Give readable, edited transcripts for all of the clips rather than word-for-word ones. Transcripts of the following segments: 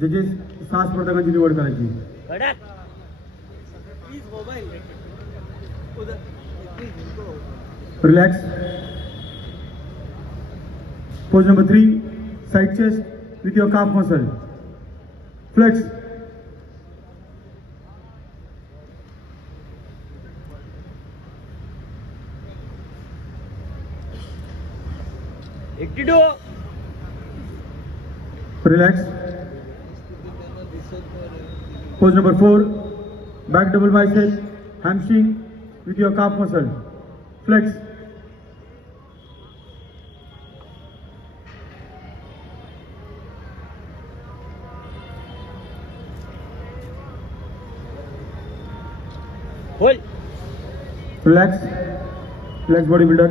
जजेस 6 स्पर्धकांची निवड करायची. Relax. Pose number 3, side chest with your calf muscle. Flex. Relax. Pose number 4, back double bicep, hamstring with your calf muscle. Flex. Hold. Relax. Relax bodybuilder.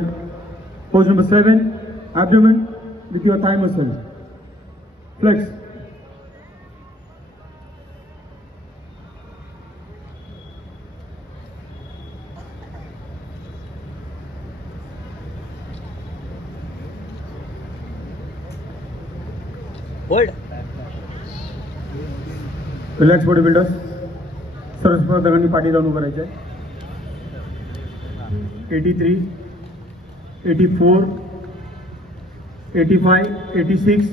Pose number 7, abdomen with your thigh muscle. Flex. Hold. Relax bodybuilders. सर्व स्पर्धकांनी पाठी लावून उभं राहायचं. 83, 84, 85, 86,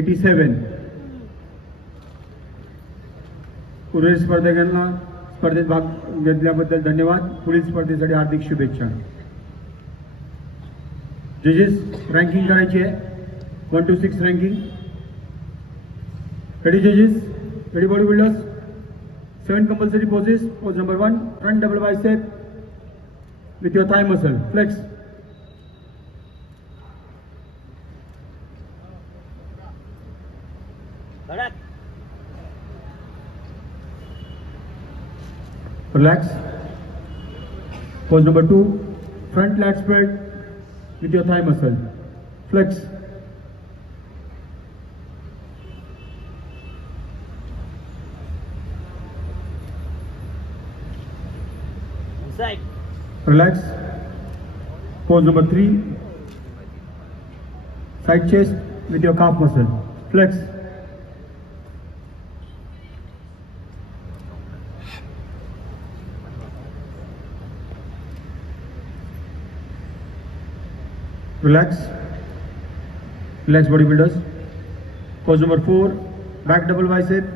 87. पुढील स्पर्धकांना स्पर्धेत भाग घेतल्याबद्दल धन्यवाद. पुढील स्पर्धेसाठी हार्दिक शुभेच्छा. जजेस रँकिंग करायची आहे. 1 to 6 रँकिंग. रेडी जजेस? Ready body builders? 7 compulsory poses. Pose number 1, front double bicep with your thigh muscle. Flex. Relax. Pose number 2, front lat spread with your thigh muscle. Flex. Inside. Relax. Pose number 3, side chest with your calf muscle. Flex. Relax. Relax bodybuilders. Pose number 4, back double bicep,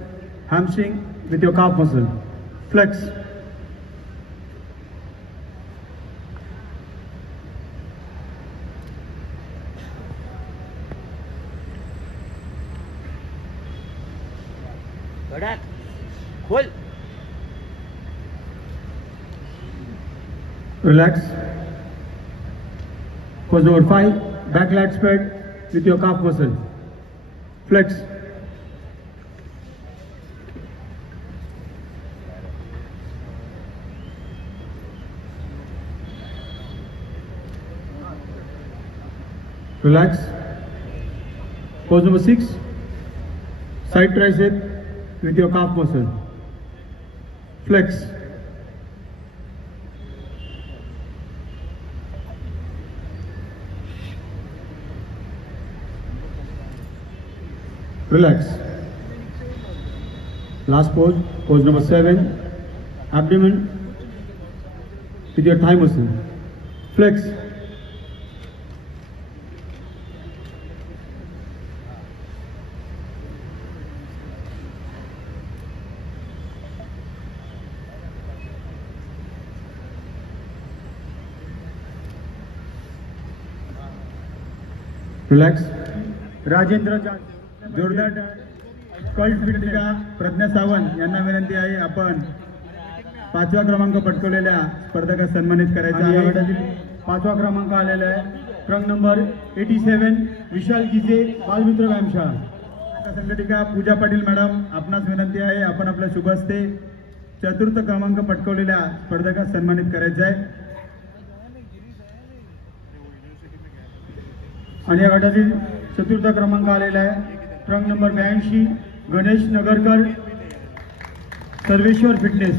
hamstring with your calf muscle. Flex. Hold. Relax. Pose number 5, back lat spread with your calf muscle. Flex. Relax. Pose number 6, side tricep with your calf muscle. Flex. Relax. Last pose, pose number 7, abdomen with your thigh muscle. Flex. Relax. Rajendra जोरदार कल्ट फिल्डिका प्रज्ञा सावंत यांना विनंती आहे आपण 5वा क्रमांक पटकवलेल्या स्पर्धकास सन्मानित करायचा आहे. 5वा क्रमांक आलेला आहे ट्रंक नंबर 87 विशाल गिजे बालमित्र व्यायामशाळा. संघटिका पूजा पाटील मॅडम आपणास विनंती आहे आपण आपल्या शुभ हस्ते 4र्थ क्रमांक पटकवलेल्या स्पर्धकास सन्मानित करायचे आहे. आणि या गटातील 4र्थ क्रमांक आलेला आहे ट्रंक नंबर 82 गणेश नगरकर सर्वेश्वर फिटनेस.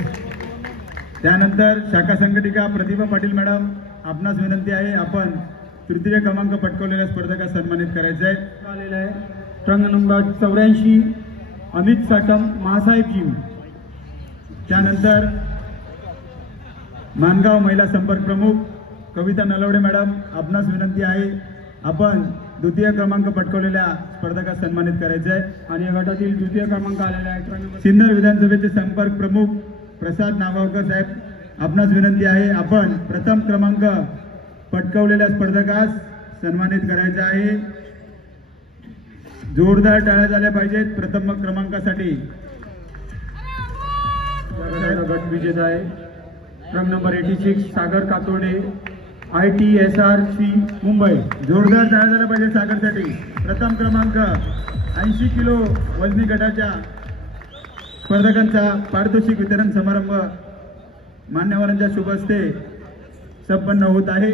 त्यानंतर शाखा संघटिका प्रतिभा पाटील मॅडम आपणास विनंती आहे आपण 3य क्रमांक पटकवलेल्या स्पर्धकास सन्मानित करायचे आहे. आलेला आहे ट्रंक नंबर 84 अमित साटम महासाहेब जिम. त्यानंतर मानगाव महिला संपर्क प्रमुख कविता नलवडे मॅडम, आपणास विनंती आहे आपण द्वितीय क्रमांक पटकवलेल्या स्पर्धकास सन्मानित करायचे आहे. आणि या गटातील द्वितीय क्रमांक आलेला आहे 18 नंबर सिन्नर विधानसभेचे संपर्क प्रमुख प्रसाद नागावकर साहेब, आपणास विनंती आहे आपण प्रथम क्रमांक पटकवलेल्या स्पर्धकास सन्मानित करायचे आहे. जोरदार टाळ्या झाल्या पाहिजेत प्रथम क्रमांकासाठी. या गटाचा गट विजेता आहे क्रमांक नंबर 86 सागर कातोडे ITSRC मुंबई. जोरदार टाळ्या झाल्या पाहिजे सागरसाठी. प्रथम क्रमांक 80 किलो वजनी गटाच्या स्पर्धकांचा पारितोषिक वितरण समारंभ मान्यवरांच्या शुभ हस्ते संपन्न होत आहे.